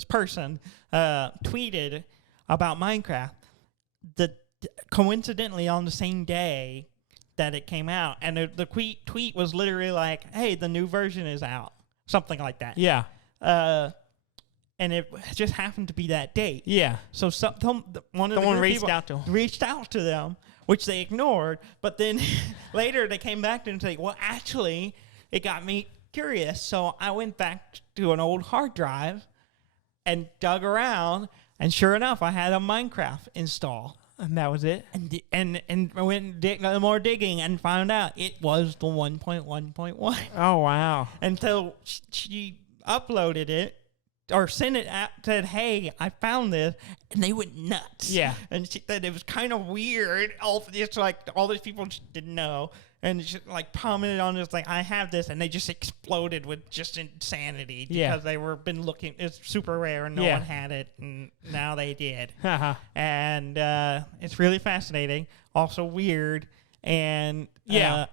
person tweeted about Minecraft coincidentally on the same day that it came out, and the tweet was literally like, "Hey, the new version is out," something like that. Yeah. And it just happened to be that date. Yeah. So someone reached out to them, which they ignored. But then later they came back and said, well, actually, it got me curious. So I went back to an old hard drive and dug around, and sure enough, I had a Minecraft install. And that was it. And I went more digging and found out it was the 1.1.1. Oh, wow. And so she uploaded it or sent it out, said, hey, I found this. And they went nuts. Yeah. And she said it was kind of weird. It's like all these people just didn't know. And she like commented on this, like, I have this. And they just exploded with just insanity because they were been looking. It's super rare and no one had it. And now they did. And it's really fascinating. Also weird. And that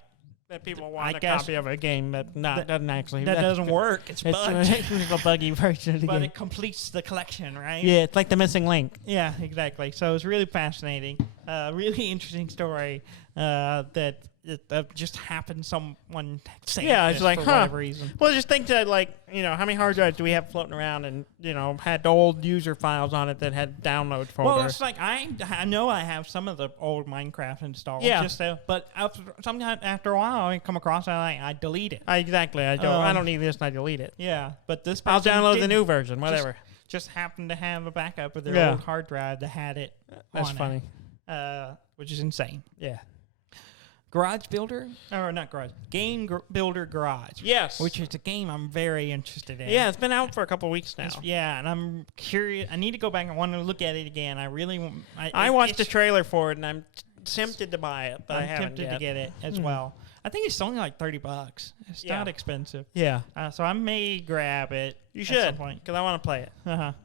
people want a copy of a game that doesn't actually. That doesn't work. It's bugged. It's a buggy version of the but game. it completes the collection, right? Yeah, it's like the missing link. Yeah, exactly. So it's really fascinating. Really interesting story that just happened. Someone saved it's like, for whatever reason. Well, just think that, like, how many hard drives do we have floating around and, had old user files on it that had download folders? Well, it's like, I know I have some of the old Minecraft installed. Yeah. But sometime after a while, I come across it, I delete it. Exactly. I don't need this and I delete it. Yeah, but this I'll person download the new version, whatever. Just happened to have a backup of their old hard drive that had it. That's funny. Which is insane. Yeah. Garage Builder? Or not Garage. Builder Garage. Yes. Which is a game I'm very interested in. Yeah, it's been out for a couple of weeks now. And I'm curious. I need to go back and want to look at it again. I really want. I watched the trailer for it, and I'm tempted to buy it, but I haven't tempted yet. to get it as well. I think it's only like $30. It's not expensive. Yeah. So I may grab it. You should, because I want to play it. I'll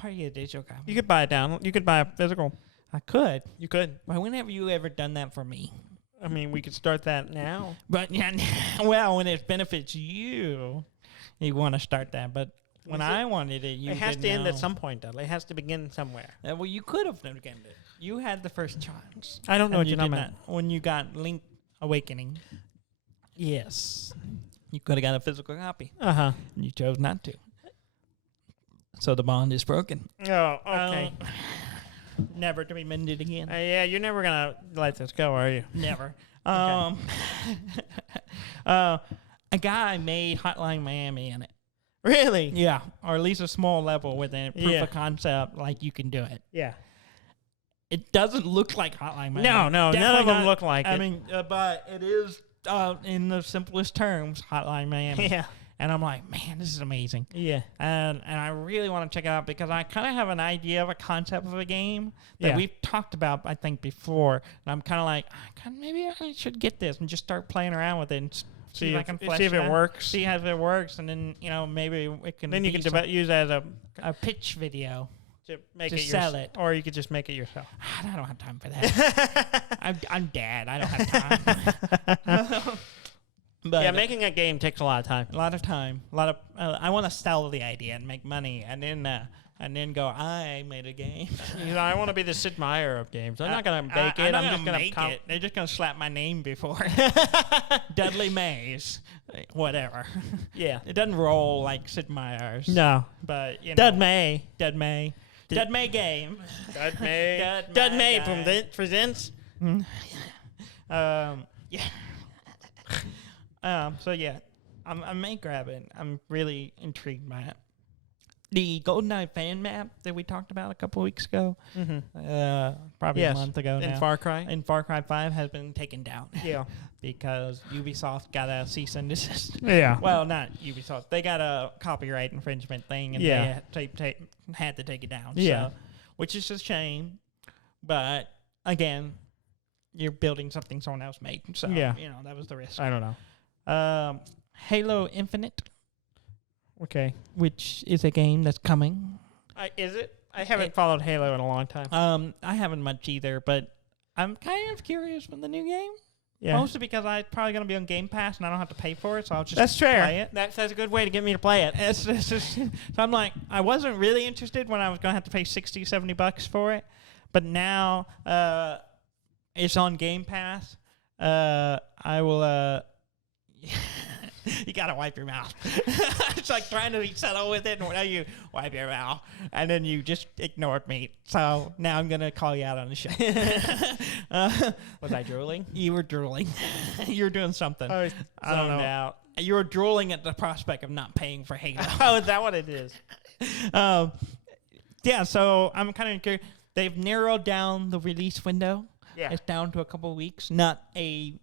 probably get a digital copy. You could buy it down. You could buy a physical. I could. You could. But when have you ever done that for me? I mean, we could start that now. But well, when it benefits you, you want to start that. But when I wanted it, it has to end at some point, Dudley. It has to begin somewhere. Well, you could have begun it. You had the first chance. I don't know what you're talking about. When you got Link Awakening. Yes. You could have got a physical copy. And you chose not to. So the bond is broken. Oh, okay. Never to be mended again. Yeah, you're never going to let this go, are you? Never. A guy made Hotline Miami in it. Really? Yeah, or at least a small level within it. Proof of concept, like you can do it. Yeah. It doesn't look like Hotline Miami. No, none of them look like it. I mean, but it is, in the simplest terms, Hotline Miami. Yeah. And I'm like, man, this is amazing. Yeah. And I really want to check it out because I kind of have an idea of a concept of a game that we've talked about, I think, before. And I'm kind of like, maybe I should get this and just start playing around with it and see if I can flesh see if it out, works. See how it works. And then, maybe it can Then you can use that as a pitch video. To make to it sell it. Or you could just make it yourself. I don't have time for that. I'm dad. I don't have time. But making a game takes a lot of time. A lot of time. A lot of. I want to sell the idea and make money, and then go. I made a game. I want to be the Sid Meier of games. I'm not gonna make it. I'm just gonna make it. They're just gonna slap my name before Dudley Mays, whatever. Yeah, it doesn't roll like Sid Meier's. No, but Dud May game. Dud May. Dud May presents. So yeah, I may grab it. I'm really intrigued by it. The GoldenEye fan map that we talked about a couple weeks ago, probably a month ago now. In Far Cry? In Far Cry 5 has been taken down. Yeah. Because Ubisoft got a cease and desist. Yeah. Well, not Ubisoft. They got a copyright infringement thing, and they had to take it down. Yeah. So, which is a shame. But, again, you're building something someone else made. So, that was the risk. I don't know. Halo Infinite. Okay. Which is a game that's coming. Is it? I haven't followed Halo in a long time. I haven't much either, but I'm kind of curious for the new game. Yeah. Mostly because I'm probably going to be on Game Pass and I don't have to pay for it, so I'll just play it. That's a good way to get me to play it. So I'm like, I wasn't really interested when I was going to have to pay $60, $70 for it, but now it's on Game Pass. I will... You gotta wipe your mouth. It's like trying to be subtle with it, and now you wipe your mouth, and then you just ignored me. So now I'm gonna call you out on the show. Was I drooling? You were drooling. You were doing something. I don't know. Out. You were drooling at the prospect of not paying for Halo. Oh, is that what it is? Yeah. So I'm kind of curious. They've narrowed down the release window. Yeah. It's down to a couple of weeks, not a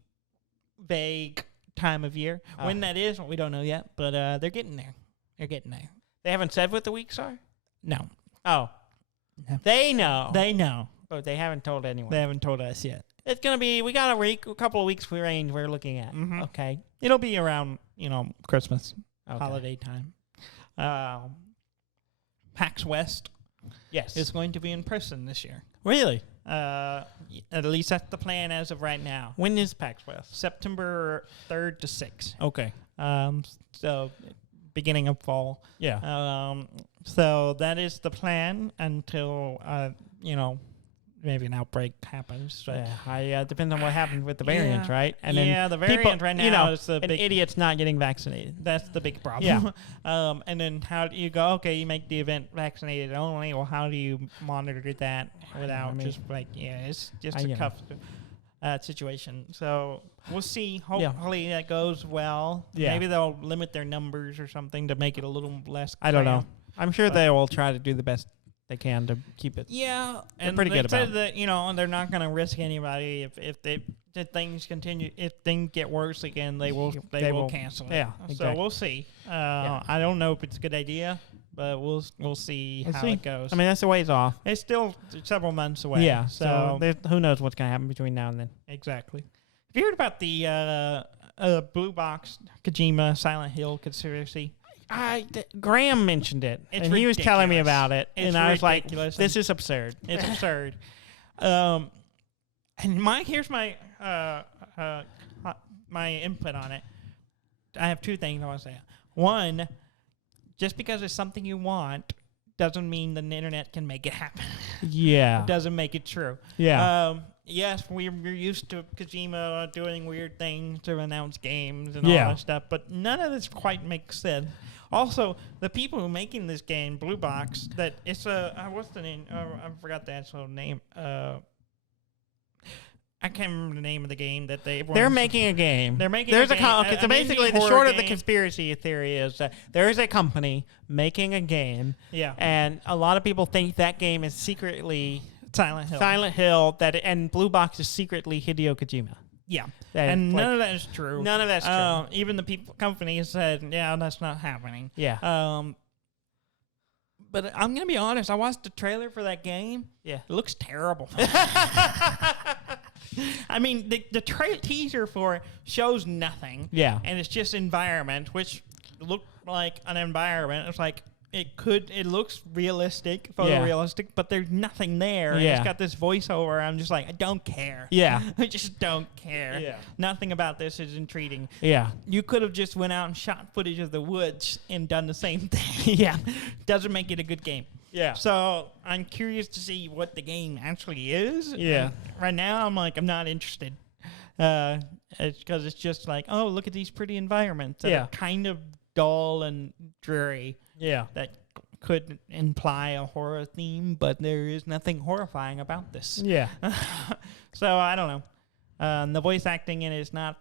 vague time of year. When that is, we don't know yet, but they're getting there. They're getting there. They haven't said what the weeks are? No. Oh. No. They know. They know. But they haven't told anyone. They haven't told us yet. It's going to be, we got a couple of weeks range we're looking at. Mm-hmm. Okay. It'll be around, Christmas, Okay. holiday time. PAX West Yes. is going to be in person this year. Really? At least that's the plan as of right now. When is PAX West? September 3rd to 6th. Okay. So beginning of fall. Yeah. So that is the plan until, maybe an outbreak happens. So. Yeah, depends on what happens with the variants, right? And then the variant right now is the an big idiot's not getting vaccinated. That's the big problem. Yeah. And then how do you go, okay, you make the event vaccinated only. Well, how do you monitor that without it's just a tough situation. So we'll see. Hopefully that goes well. Yeah. Maybe they'll limit their numbers or something to make it a little less I don't know. cramped. I'm sure they will try to do the best they can to keep it. Yeah, They're and pretty they good about said that they're not going to risk anybody if things continue. If things get worse again, they will cancel it. Yeah, So exactly. we'll see. I don't know if it's a good idea, but we'll see how it goes. I mean, that's a ways off. It's still several months away. Yeah. So who knows what's going to happen between now and then? exactly. Have you heard about the Blue Box Kojima Silent Hill conspiracy? Graham mentioned it, It's and he was telling me ridiculous. about it, It's and I was like, ridiculous. "This is absurd." It's absurd. And here's my my input on it. I have two things I want to say. One, just because it's something you want doesn't mean the internet can make it happen. Yeah. It doesn't make it true. Yeah. Yes, we're used to Kojima doing weird things to announce games and all Yeah. that stuff, but none of this quite makes sense. Also, the people who are making this game, Blue Box, that it's what's the name? I forgot the actual name. I can't remember the name of the game that They're making a game. They're making There's a game. okay, so An basically, indie the horror short of the game. conspiracy theory is that there is a company making a game, Yeah. and a lot of people think that game is secretly Silent Hill. Silent Hill, and Blue Box is secretly Hideo Kojima. Yeah. That And is, none of that is true. None of that's true. Even the company said, yeah, that's not happening. Yeah. But I'm going to be honest. I watched the trailer for that game. Yeah. It looks terrible. I mean, the teaser for it shows nothing. Yeah. And it's just environment, which looked like an environment. It's like, it looks realistic, photorealistic, but there's nothing there. And Yeah. it's got this voiceover. I'm just like, I don't care. Yeah. I just don't care. Yeah. Nothing about this is intriguing. Yeah. You could have just went out and shot footage of the woods and done the same thing. Yeah. Doesn't make it a good game. Yeah. So I'm curious to see what the game actually is. Yeah. And right now, I'm not interested. It's because it's just like, oh, look at these pretty environments that Yeah. are kind of dull and dreary. Yeah. That could imply a horror theme, but there is nothing horrifying about this. Yeah. So I don't know. The voice acting in it is not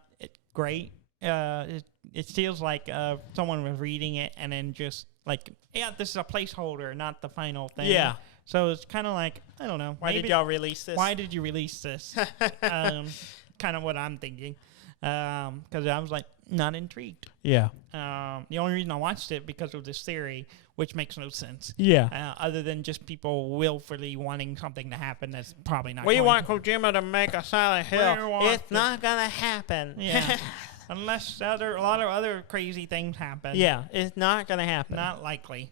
great. It feels like someone was reading it and then just like, yeah, this is a placeholder, not the final thing. Yeah. So it's kind of like, I don't know. Why did y'all release this? Why did you release this? Kind of what I'm thinking. Because I was like, not intrigued. Yeah. The only reason I watched it because of this theory, which makes no sense. Yeah. Other than just people willfully wanting something to happen that's probably not We going want to. Kojima to make a Silent Hill. It's not gonna happen. Yeah. Unless a lot of other crazy things happen. Yeah, it's not gonna happen. Not likely.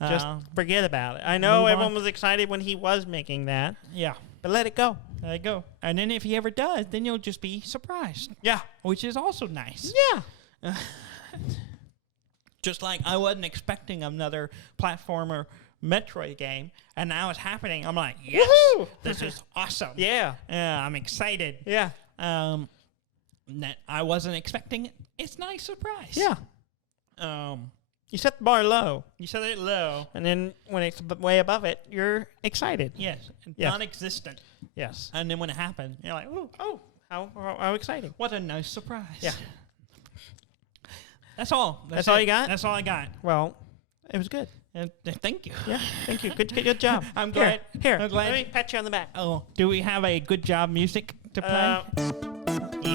Just forget about it. I know move everyone on. was excited when he was making that, Yeah. but let it go. There you go. And then if he ever does, then you'll just be surprised. Yeah. Which is also nice. Yeah. Just like I wasn't expecting another platformer Metroid game, and now it's happening. I'm like, yes, Woohoo! this is awesome. Yeah. I'm excited. Yeah. I wasn't expecting it. It's a nice surprise. Yeah. You set the bar low. You set it low. And then when it's way above it, you're excited. Yes. Yeah. Non-existent. Yes. And then when it happens, you're like, oh, How exciting. what a nice surprise. Yeah. That's all. That's all you got? That's all I got. Well, it was good. Thank you. Yeah, thank you. Good job. I'm glad. Here, I'm glad. let me pat you on the back. Oh, do we have a good job music to play?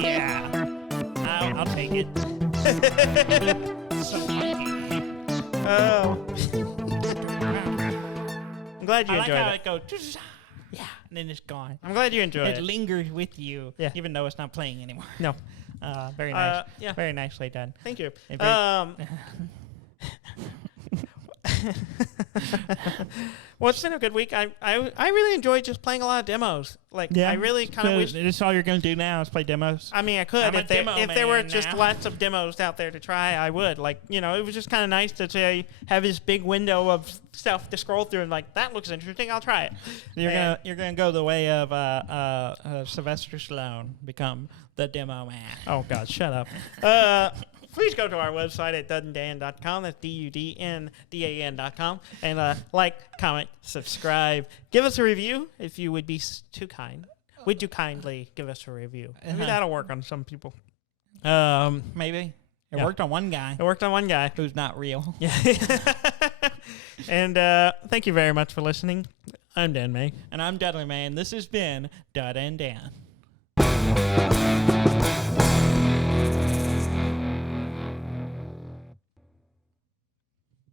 Yeah. I'll take it. Oh. I'm glad you I like enjoyed how it. it goes. Yeah, and then it's gone. I'm glad you enjoyed It it. lingers with you, Yeah. even though it's not playing anymore. No. Very nice. Yeah. Very nicely done. Thank you. Hey, very- Well, it's been a good week. I really enjoyed just playing a lot of demos. Like, I really kind of wish. That's all you're going to do now is play demos? I mean, I could. I'm a If there were demo just man now. lots of demos out there to try, I would. Like, it was just kind of nice to say, have this big window of stuff to scroll through and like, that looks interesting, I'll try it. You're gonna go the way of Sylvester Stallone, become the demo man. Oh, God, shut up. Please go to our website at dudndan.com. That's DUDNDAN.com. And like, comment, subscribe. Give us a review if you would be too kind. Would you kindly give us a review? Maybe that'll work on some people. Maybe. It worked on one guy It worked on one guy. who's not real. Yeah. And thank you very much for listening. I'm Dan May. And I'm Dudley Man. This has been Dud and Dan.